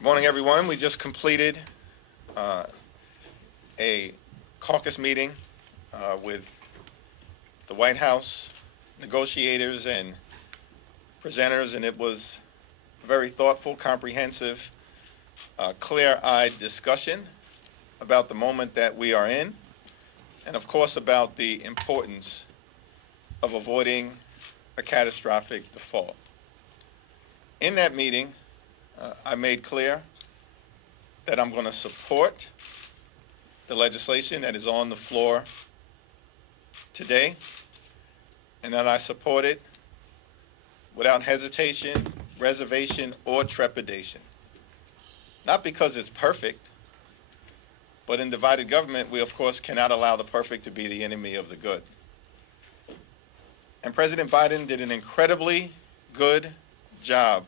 Good morning, everyone. We just completed a caucus meeting with the White House negotiators and presenters, and it was a very thoughtful, comprehensive, clear-eyed discussion about the moment that we are in, and of course about the importance of avoiding a catastrophic default. In that meeting, I made clear that I'm going to support the legislation that is on the floor today, and that I support it without hesitation, reservation, or trepidation. Not because it's perfect, but in divided government, we of course cannot allow the perfect to be the enemy of the good. And President Biden did an incredibly good job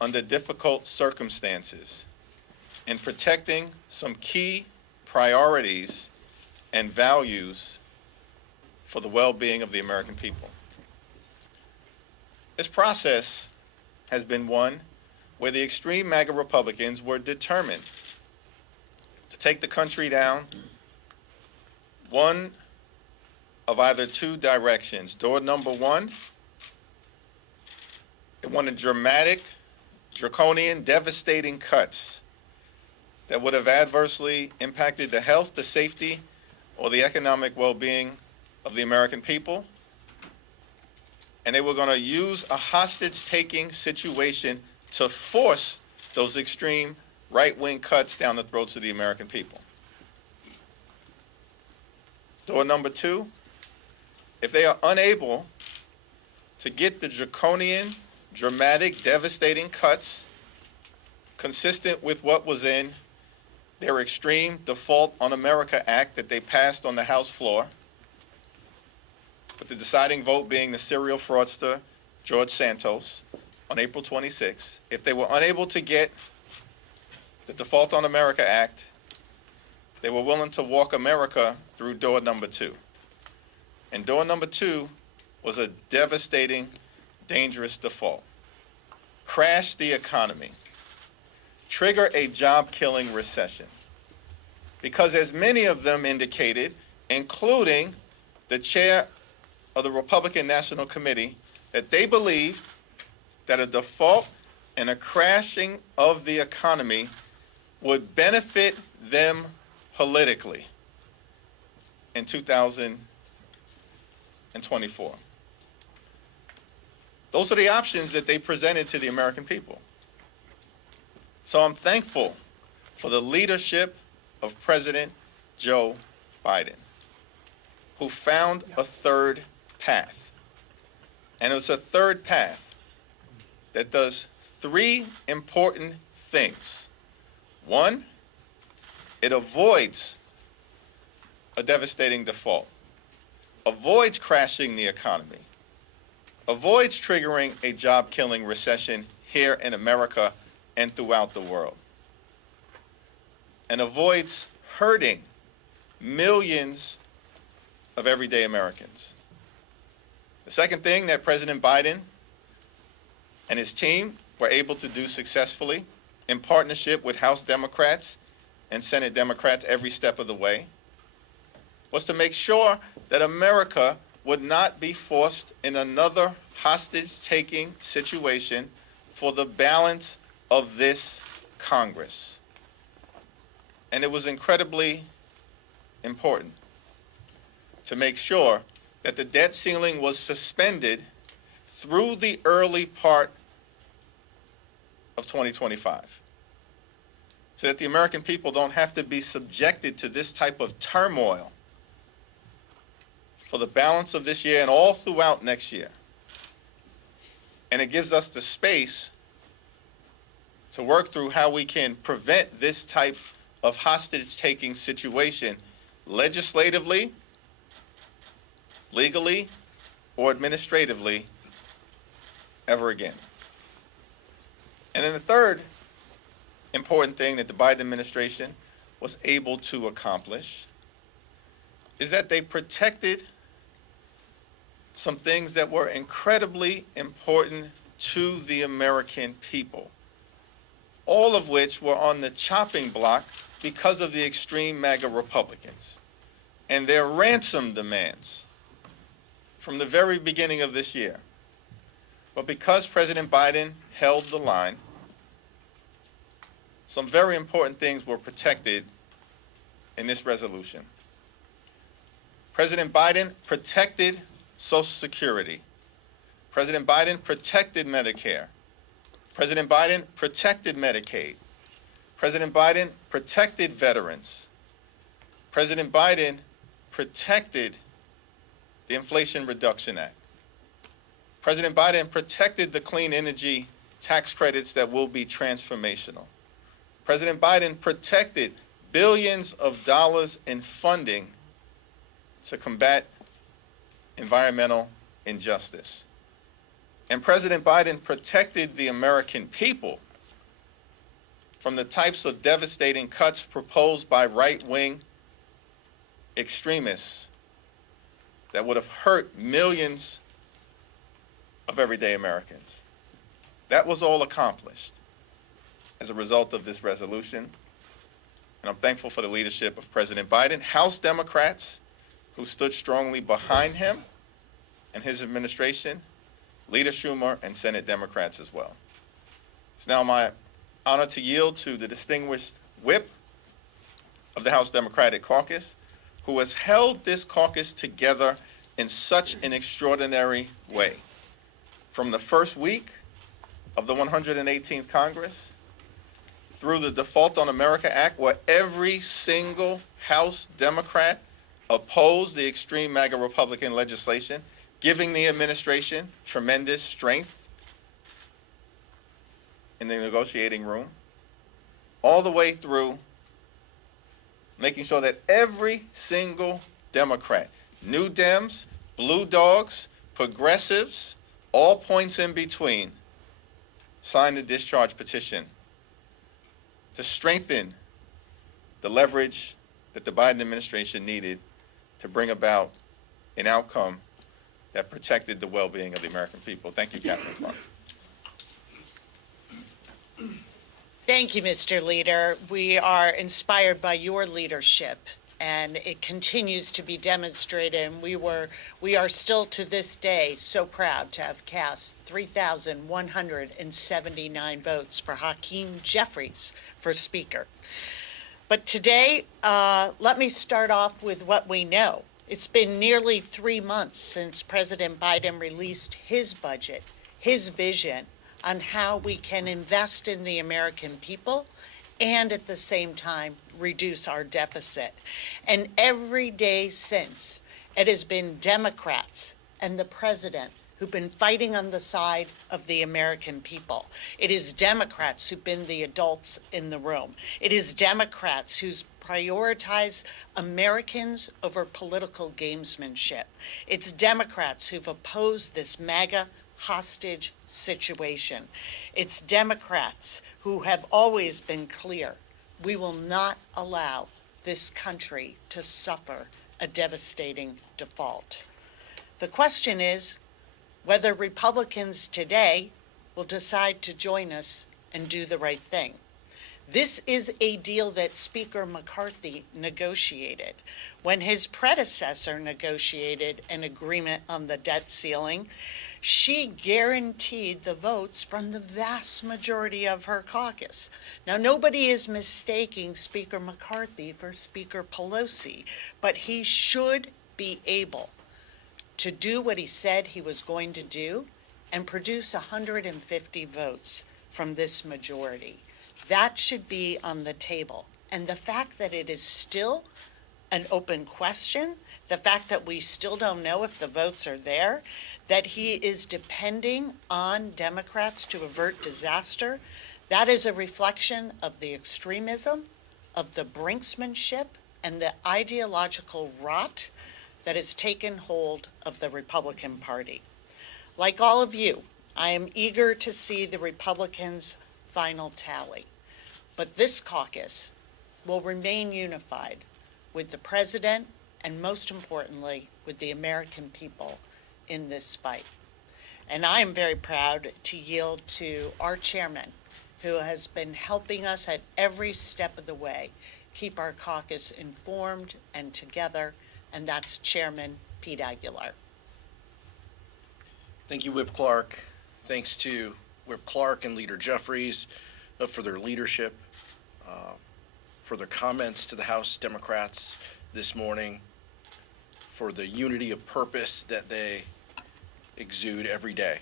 under difficult circumstances in protecting some key priorities and values for the well-being of the American people. This process has been one where the extreme MAGA Republicans were determined to take the country down one of either two directions. Door number one, they wanted dramatic, draconian, devastating cuts that would have adversely impacted the health, the safety, or the economic well-being of the American people. And they were going to use a hostage-taking situation to force those extreme right-wing cuts down the throats of the American people. Door number two, if they are unable to get the draconian, dramatic, devastating cuts consistent with what was in their Extreme Default on America Act that they passed on the House floor, with the deciding vote being the serial fraudster George Santos on April 26. If they were unable to get the Default on America Act, they were willing to walk America through door number two. And door number two was a devastating, dangerous default. Crash the economy. Trigger a job-killing recession. Because as many of them indicated, including the chair of the Republican National Committee, that they believed that a default and a crashing of the economy would benefit them politically in 2024. Those are the options that they presented to the American people. So I'm thankful for the leadership of President Joe Biden, who found a third path. And it's a third path that does three important things. One, it avoids a devastating default, avoids crashing the economy, avoids triggering a job-killing recession here in America and throughout the world, and avoids hurting millions of everyday Americans. The second thing that President Biden and his team were able to do successfully in partnership with House Democrats and Senate Democrats every step of the way was to make sure that America would not be forced in another hostage-taking situation for the balance of this Congress. And it was incredibly important to make sure that the debt ceiling was suspended through the early part of 2025, so that the American people don't have to be subjected to this type of turmoil for the balance of this year and all throughout next year. And it gives us the space to work through how we can prevent this type of hostage-taking situation legislatively, legally, or administratively ever again. And then the third important thing that the Biden administration was able to accomplish is that they protected some things that were incredibly important to the American people. all of which were on the chopping block because of the extreme MAGA Republicans and their ransom demands from the very beginning of this year. But because President Biden held the line, some very important things were protected in this resolution. President Biden protected Social Security. President Biden protected Medicare. President Biden protected Medicaid. President Biden protected veterans. President Biden protected the Inflation Reduction Act. President Biden protected the clean energy tax credits that will be transformational. President Biden protected billions of dollars in funding to combat environmental injustice. And President Biden protected the American people from the types of devastating cuts proposed by right-wing extremists that would have hurt millions of everyday Americans. That was all accomplished as a result of this resolution. And I'm thankful for the leadership of President Biden, House Democrats who stood strongly behind him and his administration, Leader Schumer, and Senate Democrats as well. It's now my honor to yield to the distinguished whip of the House Democratic Caucus, who has held this caucus together in such an extraordinary way. From the first week of the 118th Congress, through the Default on America Act, where every single House Democrat opposed the extreme MAGA Republican legislation, giving the administration tremendous strength in the negotiating room, all the way through making sure that every single Democrat, New Dems, Blue Dogs, Progressives, all points in between, signed the discharge petition to strengthen the leverage that the Biden administration needed to bring about an outcome that protected the well-being of the American people. Thank you, Katherine Clark. Thank you, Mr. Leader. We are inspired by your leadership, and it continues to be demonstrated. And we are still to this day so proud to have cast 3,179 votes for Hakeem Jeffries for Speaker. But today, let me start off with what we know. It's been nearly 3 months since President Biden released his budget, his vision on how we can invest in the American people and at the same time reduce our deficit. And every day since, it has been Democrats and the president who've been fighting on the side of the American people. It is Democrats who've been the adults in the room. It is Democrats who's prioritize Americans over political gamesmanship. It's Democrats who've opposed this MAGA hostage situation. It's Democrats who have always been clear, we will not allow this country to suffer a devastating default. The question is whether Republicans today will decide to join us and do the right thing. This is a deal that Speaker McCarthy negotiated. When his predecessor negotiated an agreement on the debt ceiling, she guaranteed the votes from the vast majority of her caucus. Now, nobody is mistaking Speaker McCarthy for Speaker Pelosi, but he should be able to do what he said he was going to do and produce 150 votes from this majority. That should be on the table. And the fact that it is still an open question, the fact that we still don't know if the votes are there, that he is depending on Democrats to avert disaster, that is a reflection of the extremism, of the brinksmanship, and the ideological rot that has taken hold of the Republican Party. Like all of you, I am eager to see the Republicans' final tally. But this caucus will remain unified with the president and, most importantly, with the American people in this fight. And I am very proud to yield to our chairman, who has been helping us at every step of the way keep our caucus informed and together, and that's Chairman Pete Aguilar. Thank you, Whip Clark. Thanks to Whip Clark and Leader Jeffries for their leadership, for their comments to the House Democrats this morning, for the unity of purpose that they exude every day.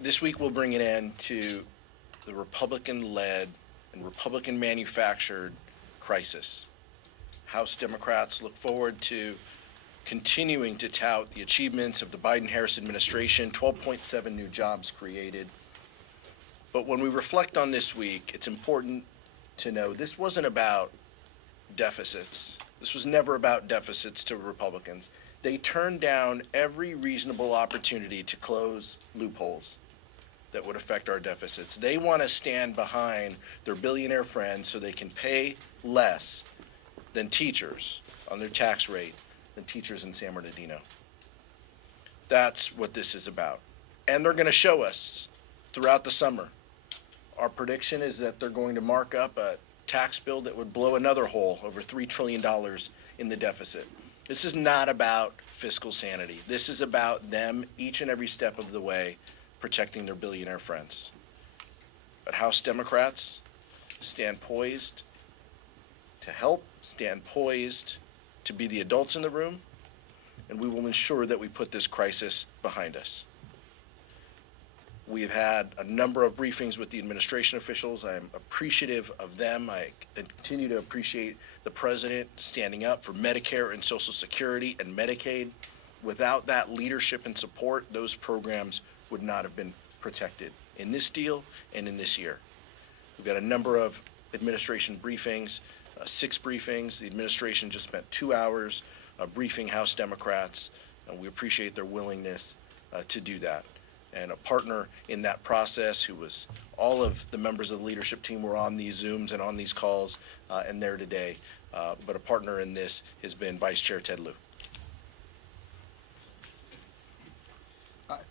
This week will bring an end to the Republican-led and Republican-manufactured crisis. House Democrats look forward to continuing to tout the achievements of the Biden-Harris administration, 12.7 new jobs created. But when we reflect on this week, it's important to know this wasn't about deficits. This was never about deficits to Republicans. They turned down every reasonable opportunity to close loopholes that would affect our deficits. They want to stand behind their billionaire friends so they can pay less than teachers on their tax rate than teachers in San Bernardino. That's what this is about. And they're going to show us throughout the summer. Our prediction is that they're going to mark up a tax bill that would blow another hole over $3 trillion in the deficit. This is not about fiscal sanity. This is about them, each and every step of the way, protecting their billionaire friends. But House Democrats stand poised to help, stand poised to be the adults in the room, and we will ensure that we put this crisis behind us. We've had a number of briefings with the administration officials. I am appreciative of them. I continue to appreciate the president standing up for Medicare and Social Security and Medicaid. Without that leadership and support, those programs would not have been protected in this deal and in this year. We've got a number of administration briefings, 6 briefings. The administration just spent 2 hours briefing House Democrats, and we appreciate their willingness to do that. And a partner in that process who was all of the members of the leadership team were on these Zooms and on these calls and there today. But a partner in this has been Vice Chair Ted Lieu.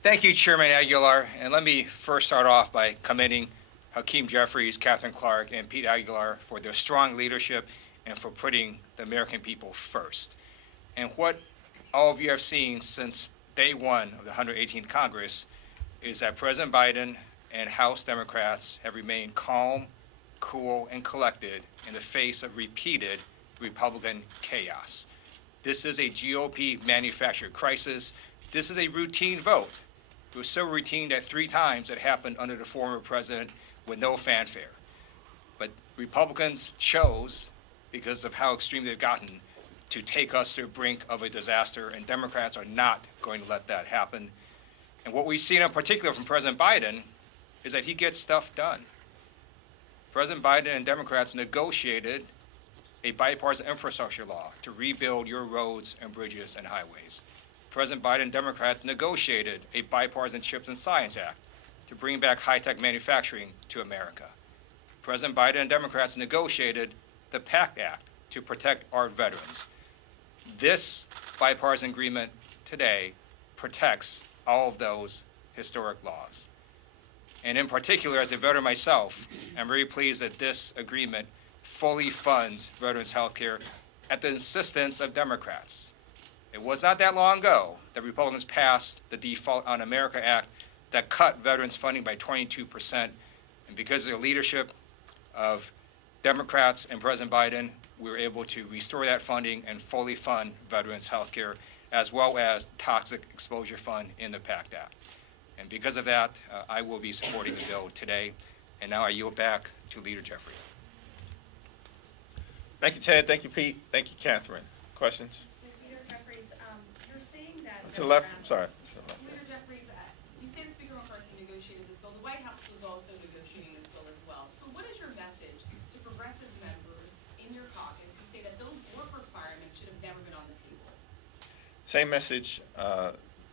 Thank you, Chairman Aguilar. And let me first start off by commending Hakeem Jeffries, Katherine Clark, and Pete Aguilar for their strong leadership and for putting the American people first. And what all of you have seen since day one of the 118th Congress is that President Biden and House Democrats have remained calm, cool, and collected in the face of repeated Republican chaos. This is a GOP manufactured crisis. This is a routine vote. It was so routine that 3 times it happened under the former president with no fanfare. But Republicans chose, because of how extreme they've gotten, to take us to the brink of a disaster, and Democrats are not going to let that happen. And what we've seen in particular from President Biden is that he gets stuff done. President Biden and Democrats negotiated a bipartisan infrastructure law to rebuild your roads and bridges and highways. President Biden and Democrats negotiated a bipartisan Chips and Science Act to bring back high-tech manufacturing to America. President Biden and Democrats negotiated the PACT Act to protect our veterans. This bipartisan agreement today protects all of those historic laws. And in particular, as a veteran myself, I'm very pleased that this agreement fully funds veterans' health care at the insistence of Democrats. It was not that long ago that Republicans passed the Default on America Act that cut veterans funding by 22%. And because of the leadership of Democrats and President Biden, we were able to restore that funding and fully fund veterans' health care, as well as toxic exposure fund in the PACT Act. And because of that, I will be supporting the bill today. And now I yield back to Leader Jeffries. Thank you, Ted. Thank you, Pete. Thank you, Catherine. Questions? Leader Jeffries, you're saying that To the left, sorry. Leader Jeffries, you say that Speaker McCarthy negotiated this bill. The White House was also negotiating this bill as well. So what is your message to progressive members in your caucus who say that those work requirements should have never been on the table? Same message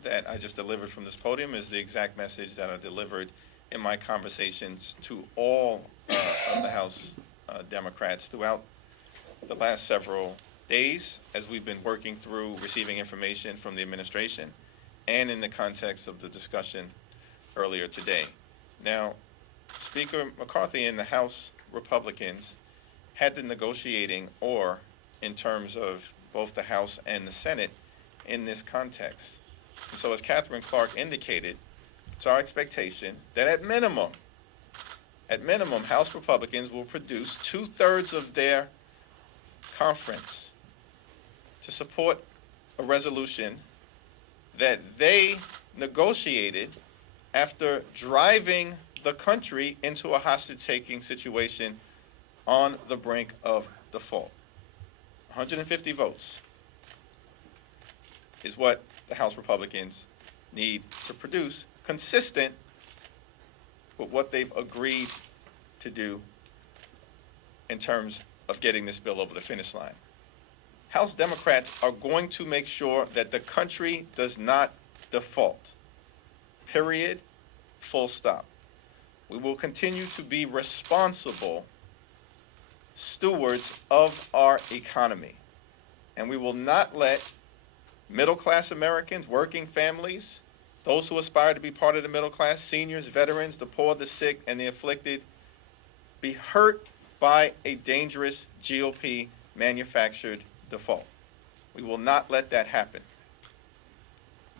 that I just delivered from this podium is the exact message that I delivered in my conversations to all of the House Democrats throughout the last several days as we've been working through receiving information from the administration and in the context of the discussion earlier today. Now, Speaker McCarthy and the House Republicans had the negotiating oar in terms of both the House and the Senate in this context. And so as Katherine Clark indicated, it's our expectation that at minimum, House Republicans will produce 2/3 of their conference to support a resolution that they negotiated after driving the country into a hostage-taking situation on the brink of default. 150 votes is what the House Republicans need to produce, consistent with what they've agreed to do in terms of getting this bill over the finish line. House Democrats are going to make sure that the country does not default. Period. Full stop. We will continue to be responsible stewards of our economy. And we will not let middle-class Americans, working families, those who aspire to be part of the middle class, seniors, veterans, the poor, the sick, and the afflicted, be hurt by a dangerous GOP manufactured default. We will not let that happen.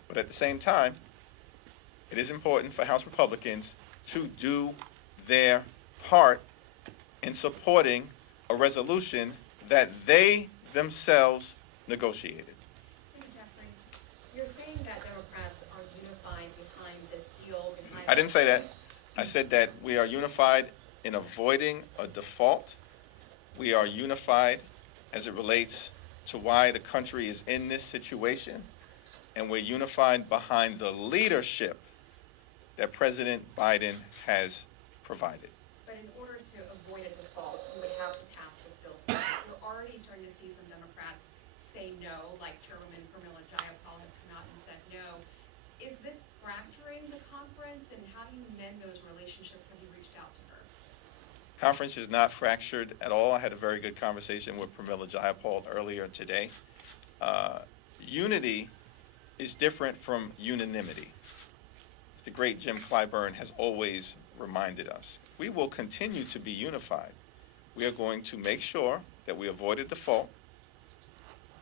But at the same time, it is important for House Republicans to do their part in supporting a resolution that they themselves negotiated. Leader Jeffries, you're saying that Democrats are unified behind this deal, behind... I didn't say that. I said that we are unified in avoiding a default. We are unified as it relates to why the country is in this situation. And we're unified behind the leadership that President Biden has provided. But in order to avoid a default, you would have to pass this bill today. We're already starting to see some Democrats say no, like Chairwoman Pramila Jayapal has come out and said no. Is this fracturing the conference, and how do you mend those relationships? Have you reached out to her? Conference is not fractured at all. I had a very good conversation with Pramila Jayapal earlier today. Unity is different from unanimity. The great Jim Clyburn has always reminded us. We will continue to be unified. We are going to make sure that we avoid a default,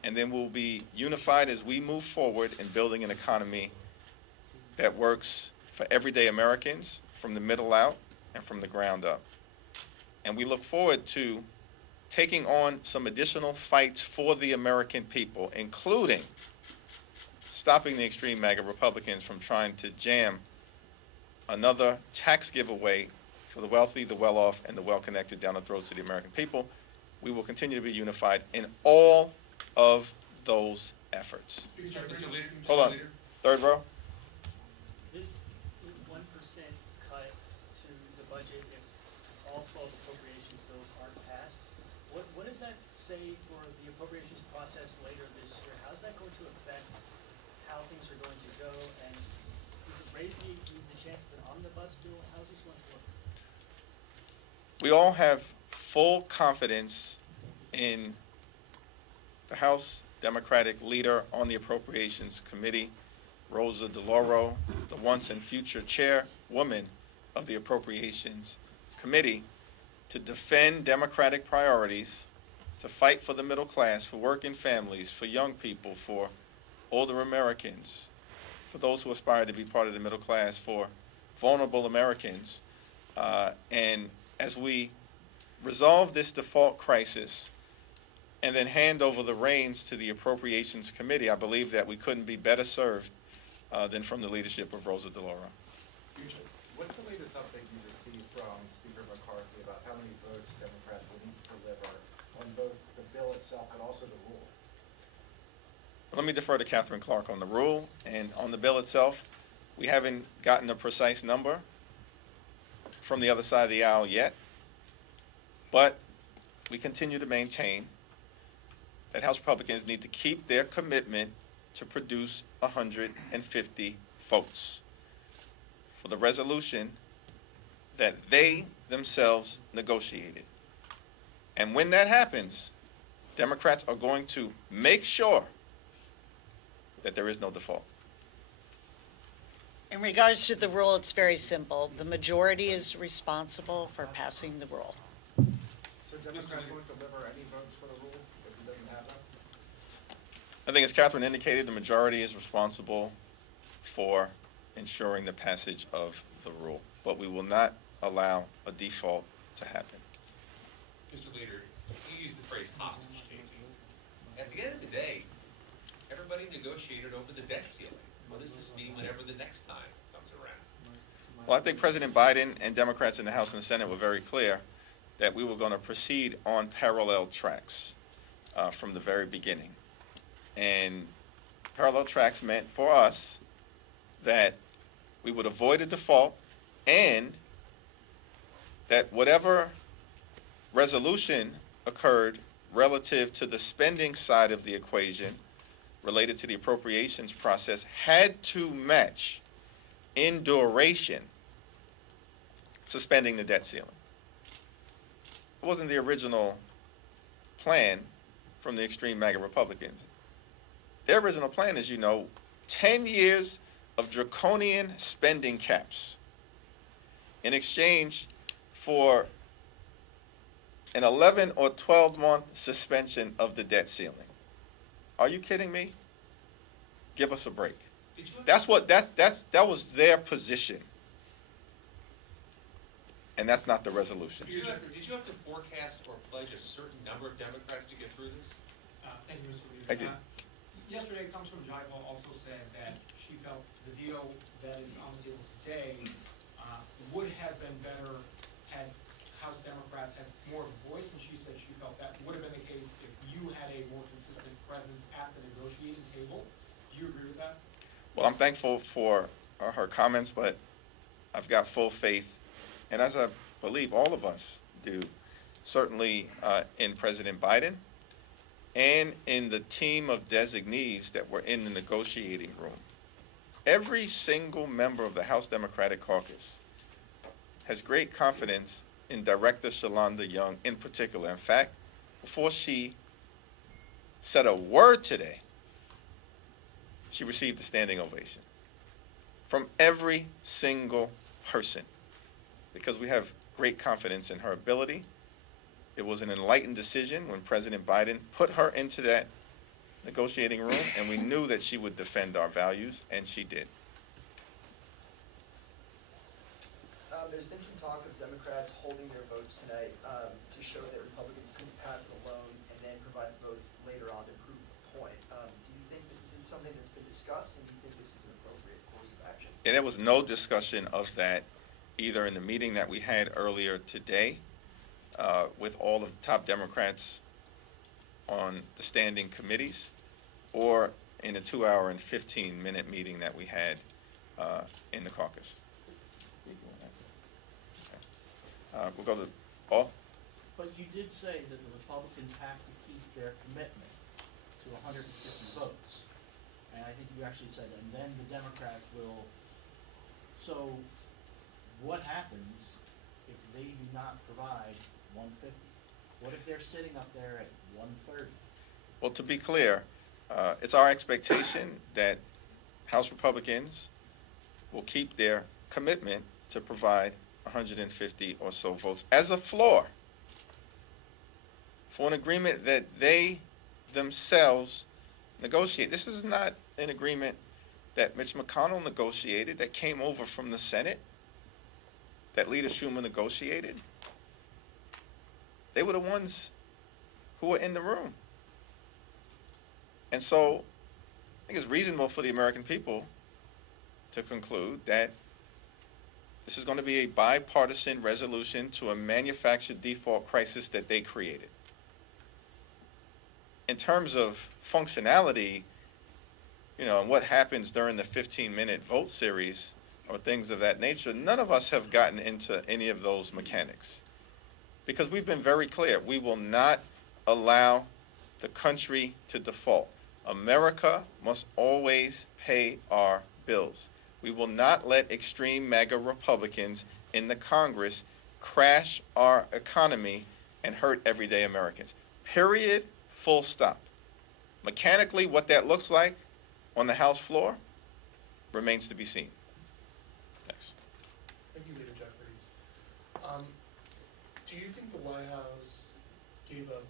and then we'll be unified as we move forward in building an economy that works for everyday Americans from the middle out and from the ground up. And we look forward to taking on some additional fights for the American people, including stopping the extreme MAGA Republicans from trying to jam another tax giveaway for the wealthy, the well-off, and the well-connected down the throats of the American people. We will continue to be unified in all of those efforts. Hold on. Third row. This 1% cut to the budget if all 12 appropriations bills aren't passed, what does that say for the appropriations process later this year? How's that going to affect how things are going to go, and does it raise the chance of an omnibus bill? How's this going to work? We all have full confidence in the House Democratic leader on the Appropriations Committee, Rosa DeLauro, the once and future chairwoman of the Appropriations Committee, to defend Democratic priorities, to fight for the middle class, for working families, for young people, for older Americans, for those who aspire to be part of the middle class, for vulnerable Americans. And as we resolve this default crisis and then hand over the reins to the Appropriations Committee, I believe that we couldn't be better served than from the leadership of Rosa DeLauro. What's the latest update you received from Speaker McCarthy about how many votes Democrats will need to deliver on both the bill itself and also the rule? Let me defer to Katherine Clark on the rule, and on the bill itself, we haven't gotten a precise number from the other side of the aisle yet, but we continue to maintain that House Republicans need to keep their commitment to produce 150 votes for the resolution that they themselves negotiated. And when that happens, Democrats are going to make sure that there is no default. In regards to the rule, it's very simple. The majority is responsible for passing the rule. So Democrats won't deliver any votes for the rule if he doesn't have them? I think as Catherine indicated, the majority is responsible for ensuring the passage of the rule, but we will not allow a default to happen. Mr. Leader, you used the phrase hostage taking. At the end of the day, everybody negotiated over the debt ceiling. What does this mean whenever the next time comes around? Well, I think President Biden and Democrats in the House and the Senate were very clear that we were going to proceed on parallel tracks from the very beginning. And parallel tracks meant for us that we would avoid a default and that whatever resolution occurred relative to the spending side of the equation related to the appropriations process had to match in duration suspending the debt ceiling. It wasn't the original plan from the extreme MAGA Republicans. Their original plan, as you know, 10 years of draconian spending caps in exchange for an 11 or 12-month suspension of the debt ceiling. Are you kidding me? Give us a break. Did you have That's what that was their position. And that's not the resolution. Did you have to forecast or pledge a certain number of Democrats to get through this? Thank you, Mr. Leader. Thank you. Yesterday, Councilman Jayapal also said that she felt the deal that is on the table today would have been better had House Democrats had more of a voice, and she said she felt that would have been the case if you had a more consistent presence at the negotiating table. Do you agree with that? Well, I'm thankful for her comments, but I've got full faith, and as I believe all of us do, certainly in President Biden and in the team of designees that were in the negotiating room. Every single member of the House Democratic Caucus has great confidence in Director Shalonda Young in particular. In fact, before she said a word today, she received a standing ovation from every single person because we have great confidence in her ability. It was an enlightened decision when President Biden put her into that negotiating room, and we knew that she would defend our values, and she did. There's been some talk of Democrats holding their votes tonight to show that Republicans couldn't pass it alone and then provide the votes later on to prove the point. Do you think that this is something that's been discussed, and do you think this is an appropriate course of action? And there was no discussion of that either in the meeting that we had earlier today with all of the top Democrats on the standing committees or in the 2-hour and 15-minute meeting that we had in the caucus. We'll go to Paul. But you did say that the Republicans have to keep their commitment to 150 votes. And I think you actually said, and then the Democrats will. So what happens if they do not provide 150? What if they're sitting up there at 130? Well, to be clear, it's our expectation that House Republicans will keep their commitment to provide 150 or so votes as a floor for an agreement that they themselves negotiate. This is not an agreement that Mitch McConnell negotiated, that came over from the Senate, that Leader Schumer negotiated. They were the ones who were in the room. And so I think it's reasonable for the American people to conclude that this is going to be a bipartisan resolution to a manufactured default crisis that they created. In terms of functionality, and what happens during the 15-minute vote series or things of that nature, none of us have gotten into any of those mechanics. Because we've been very clear, we will not allow the country to default. America must always pay our bills. We will not let extreme MAGA Republicans in the Congress crash our economy and hurt everyday Americans. Period, full stop. Mechanically, what that looks like on the House floor remains to be seen. Thanks. Thank you, Leader Jeffries. Do you think the White House gave up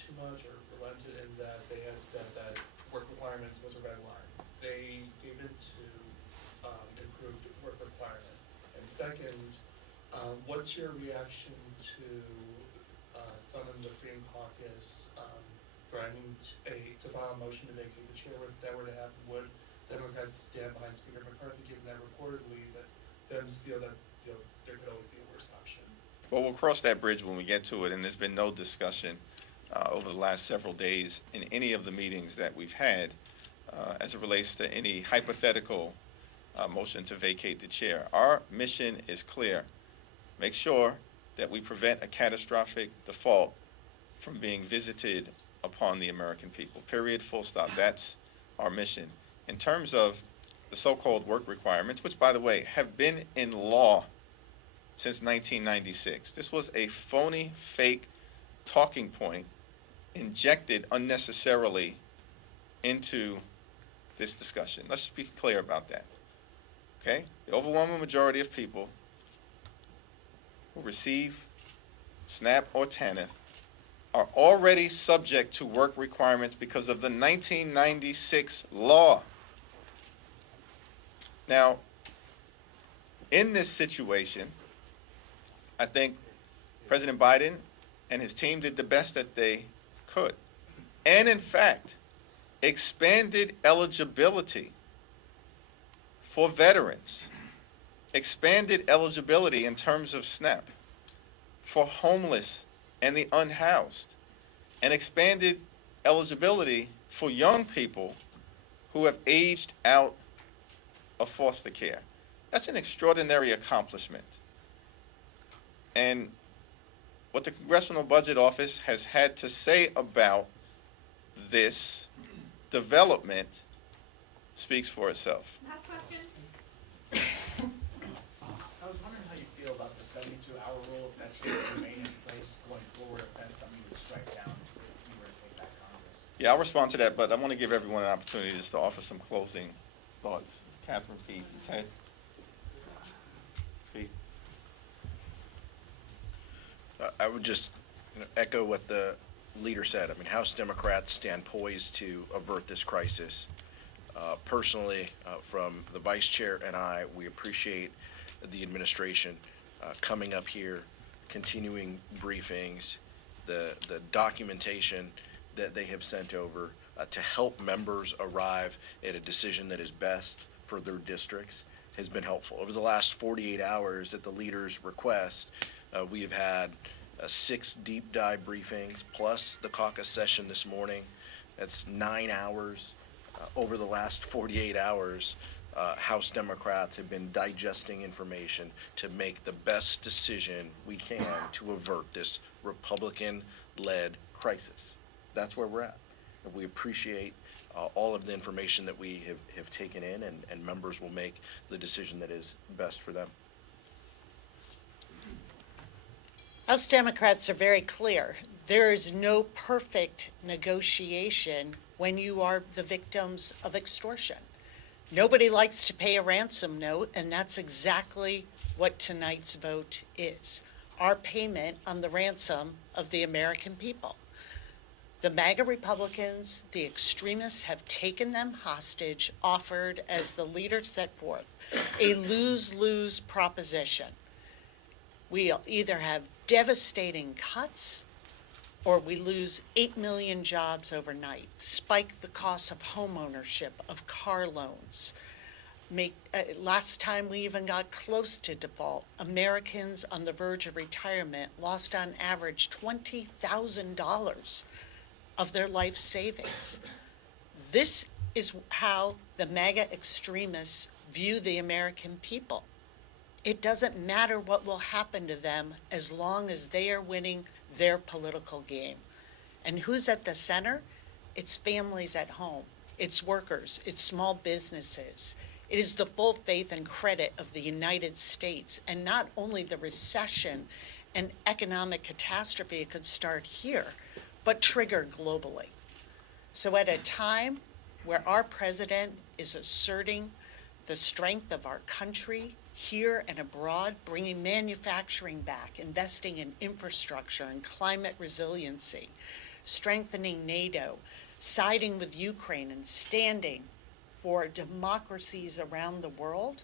too much or relented in that they had said that work requirements was a red line? They gave in to improved work requirements. And second, what's your reaction to some in the Freedom Caucus driving to file a motion to vacate the chair? If that were to happen, would Democrats stand behind Speaker McCarthy, given that reportedly that Dems feel that there could always be a worse option? Well, we'll cross that bridge when we get to it, and there's been no discussion over the last several days in any of the meetings that we've had as it relates to any hypothetical motion to vacate the chair. Our mission is clear. Make sure that we prevent a catastrophic default from being visited upon the American people. Period, full stop. That's our mission. In terms of the so-called work requirements, which, by the way, have been in law since 1996. This was a phony, fake talking point injected unnecessarily into this discussion. Let's be clear about that. Okay? The overwhelming majority of people who receive SNAP or TANF are already subject to work requirements because of the 1996 law. Now, in this situation, I think President Biden and his team did the best that they could. And in fact, expanded eligibility for veterans, expanded eligibility in terms of SNAP for homeless and the unhoused, and expanded eligibility for young people who have aged out of foster care. That's an extraordinary accomplishment. And what the Congressional Budget Office has had to say about this development speaks for itself. Last question. I was wondering how you feel about the 72-hour rule, if that should remain in place going forward, if that's something you would strike down if you were to take back Congress. Yeah, I'll respond to that, but I want to give everyone an opportunity just to offer some closing thoughts. Catherine, Pete, Ted. Pete. I would just echo what the leader said. I mean, House Democrats stand poised to avert this crisis. Personally, from the vice chair and I, we appreciate the administration coming up here, continuing briefings, the documentation that they have sent over to help members arrive at a decision that is best for their districts has been helpful. Over the last 48 hours at the leader's request, we have had 6 deep dive briefings plus the caucus session this morning. That's 9 hours. Over the last 48 hours, House Democrats have been digesting information to make the best decision we can to avert this Republican-led crisis. That's where we're at. And we appreciate all of the information that we have taken in, and members will make the decision that is best for them. House Democrats are very clear. There is no perfect negotiation when you are the victims of extortion. Nobody likes to pay a ransom note, and that's exactly what tonight's vote is. Our payment on the ransom of the American people. The MAGA Republicans, the extremists, have taken them hostage, offered, as the leader set forth, a lose-lose proposition. We'll either have devastating cuts or we lose 8 million jobs overnight, spike the cost of home ownership, of car loans. Last time we even got close to default, Americans on the verge of retirement lost on average $20,000 of their life savings. This is how the MAGA extremists view the American people. It doesn't matter what will happen to them as long as they are winning their political game. And who's at the center? It's families at home. It's workers. It's small businesses. It is the full faith and credit of the United States, and not only the recession and economic catastrophe it could start here, but trigger globally. So at a time where our president is asserting the strength of our country here and abroad, bringing manufacturing back, investing in infrastructure and climate resiliency, strengthening NATO, siding with Ukraine, and standing for democracies around the world.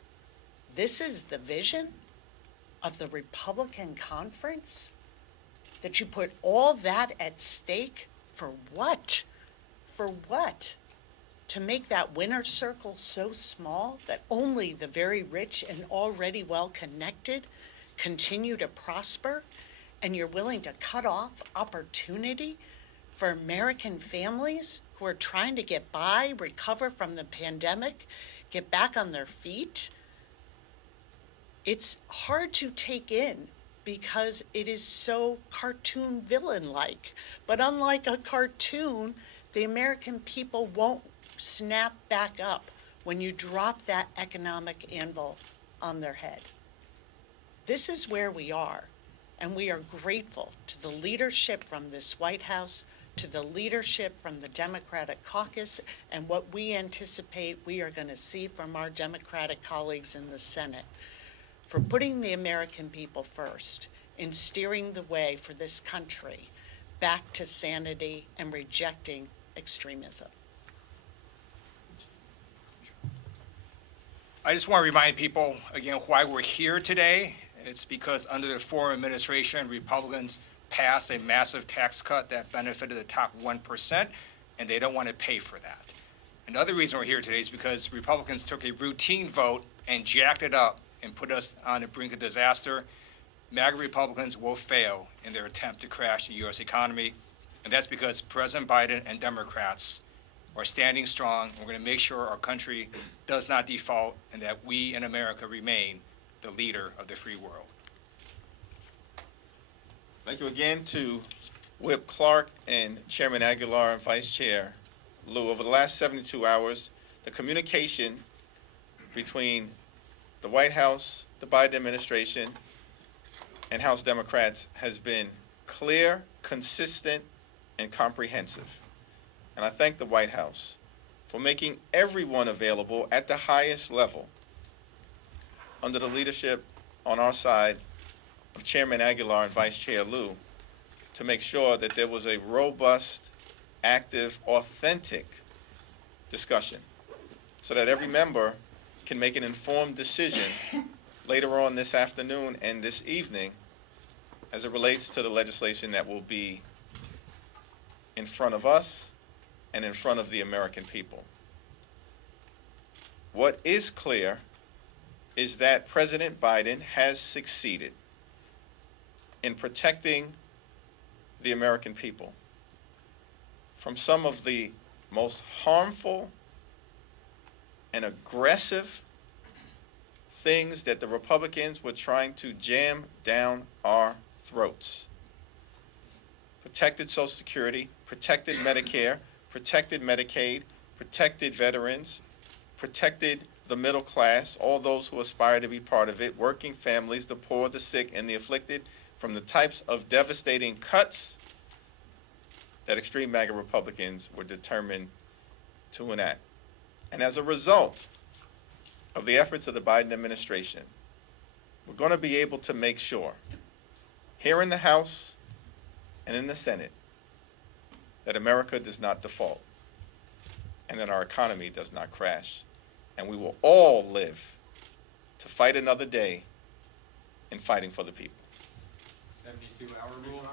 This is the vision of the Republican conference? That you put all that at stake for what? For what? To make that winner's circle so small that only the very rich and already well-connected continue to prosper, and you're willing to cut off opportunity for American families who are trying to get by, recover from the pandemic, get back on their feet? It's hard to take in because it is so cartoon villain-like. But unlike a cartoon, the American people won't snap back up when you drop that economic anvil on their head. This is where we are, and we are grateful to the leadership from this White House, to the leadership from the Democratic Caucus, and what we anticipate we are going to see from our Democratic colleagues in the Senate, for putting the American people first in steering the way for this country back to sanity and rejecting extremism. I just want to remind people, again, why we're here today. It's because under the former administration, Republicans passed a massive tax cut that benefited the top 1%, and they don't want to pay for that. Another reason we're here today is because Republicans took a routine vote and jacked it up and put us on the brink of disaster. MAGA Republicans will fail in their attempt to crash the U.S. economy, and that's because President Biden and Democrats are standing strong. We're going to make sure our country does not default and that we in America remain the leader of the free world. Thank you again to Whip Clark and Chairman Aguilar and Vice Chair Lieu. Over the last 72 hours, the communication between the White House, the Biden administration, and House Democrats has been clear, consistent, and comprehensive. And I thank the White House for making everyone available at the highest level under the leadership on our side of Chairman Aguilar and Vice Chair Lieu to make sure that there was a robust, active, authentic discussion so that every member can make an informed decision later on this afternoon and this evening as it relates to the legislation that will be in front of us and in front of the American people. What is clear is that President Biden has succeeded in protecting the American people from some of the most harmful and aggressive things that the Republicans were trying to jam down our throats. Protected Social Security, protected Medicare, protected Medicaid, protected veterans, protected the middle class, all those who aspire to be part of it, working families, the poor, the sick, and the afflicted, from the types of devastating cuts that extreme MAGA Republicans were determined to enact. And as a result of the efforts of the Biden administration, we're going to be able to make sure, here in the House and in the Senate, that America does not default and that our economy does not crash. And we will all live to fight another day in fighting for the people. 72-hour rule.